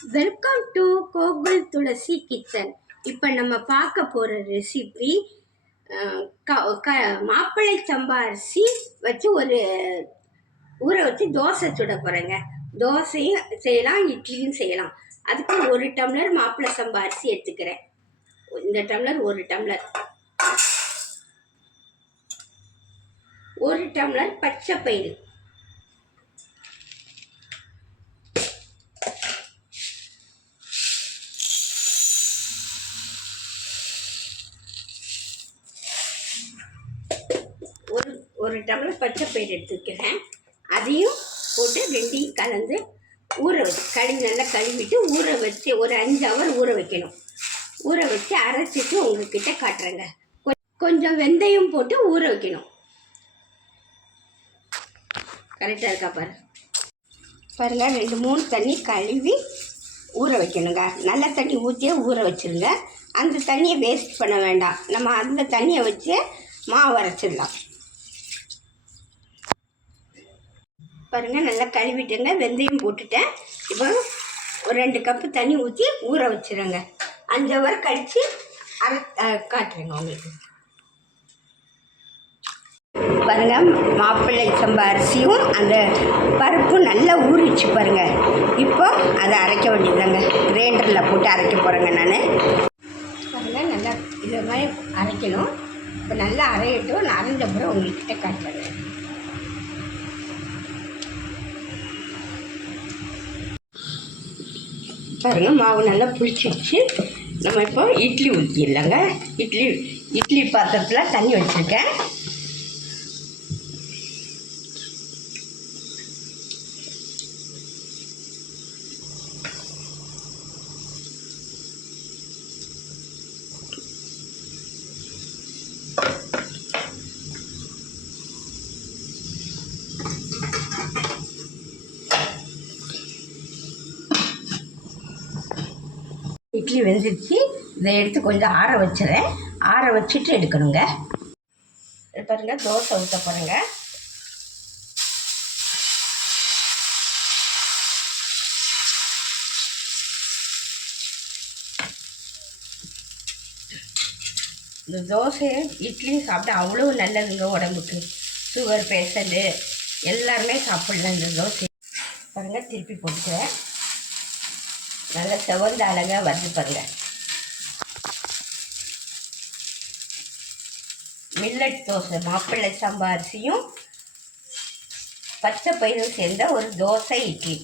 Welcome to Gokul Tulasi kitchen இப்போ நம்ம பார்க்க போகிற ரெசிபி மாப்பிள்ளை சம்பா அரிசி வச்சு ஒரு ஊற வச்சு தோசை சுட போகிறேங்க தோசையும் செய்யலாம் இட்லியும் செய்யலாம். அதுக்கு ஒரு டம்ளர் மாப்பிள்ளை சம்பா அரிசி எடுத்துக்கிறேன். இந்த டம்ளர் ஒரு டம்ளர். ஒரு டம்ளர் பச்சை பயிறு ஒரு டம்ளர் பச்சை பயிர் எடுத்துக்கிறேன் அதையும் போட்டு ரெண்டையும் கலந்து ஊற வச்சு கழுவி நல்லா கழுவிட்டு ஊற வச்சு ஒரு அஞ்சு ஹவர் ஊற வைக்கணும். ஊற வச்சு அரைச்சிட்டு உங்ககிட்ட காட்டுறேங்க. கொ- கொஞ்சம் வெந்தயம் போட்டு ஊற வைக்கணும். கரெக்டாக இருக்கா பாரு. பாருங்க ரெண்டு மூணு தண்ணி கழுவி ஊற வைக்கணுங்க. நல்ல தண்ணி ஊற்றியே ஊற வச்சுருங்க. அந்த தண்ணியை வேஸ்ட் பண்ண வேண்டாம். நம்ம அந்த தண்ணியை வச்சு மாவு அரைச்சிடலாம். பாருங்கள் நல்லா கழுவிட்டுங்க. வெந்தயம் போட்டுட்டேன். இப்போ ஒரு ரெண்டு கப்பு தண்ணி ஊற்றி ஊற வச்சுருங்க. அஞ்சு ஹவர் கழித்து அரை காட்டுறேங்க உங்களுக்கு. பாருங்கள் மாப்பிள்ளை சம்பா அரிசியும் அந்த பருப்பும் நல்லா ஊறிச்சு பாருங்கள் இப்போ அதை அரைக்க வேண்டியதுதாங்க. கிரைண்டரில் போட்டு அரைக்க போகிறேங்க நான். பாருங்கள் நல்லா இதை மாதிரி அரைக்கணும். இப்போ நல்லா அரையட்டும். நான் அரைஞ்ச அப்புறம் உங்கள்கிட்ட காட்டுறேங்க பாருங்கள் மாவு நல்லா புளிச்சிடுச்சு. நம்ம இப்போ இட்லி ஊற்றிடலாங்க இட்லி இட்லி பாத்திரத்தில் தண்ணி வச்சுருக்கேன். இட்லி வெந்துடுச்சு. இதை எடுத்து கொஞ்சம் ஆற வச்சுறேன் ஆற வச்சுட்டு எடுக்கணுங்க. பாருங்கள் பாருங்க தோசை ஊற்ற போகிறேங்க இந்த தோசையும் இட்லியும் சாப்பிட்டா அவ்வளோ நல்லதுங்க உடம்புக்கு. சுகர் பேஷண்ட்டு எல்லாருமே சாப்பிடலாம் இந்த தோசை பாருங்கள் திருப்பி போட்டுக்கிறேன். நல்லா செவந்த அழகாக வருது மில்லட் தோசை மாப்பிள்ளை சம்பா அரிசியும் பச்சை பயிரும் சேர்ந்த ஒரு தோசை இட்லி.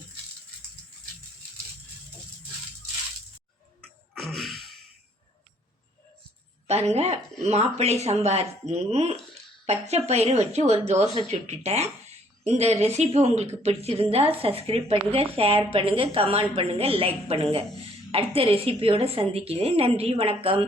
பாருங்க மாப்பிள்ளை சம்பா பச்சை பயிறு வச்சு ஒரு தோசை சுட்டுட்டேன். இந்த ரெசிபி உங்களுக்கு பிடிச்சிருந்தா சப்ஸ்கிரைப் பண்ணுங்கள் ஷேர் பண்ணுங்கள் கமெண்ட் பண்ணுங்கள் லைக் பண்ணுங்கள் அடுத்த ரெசிபியோடு சந்திக்கிறேன். நன்றி வணக்கம்.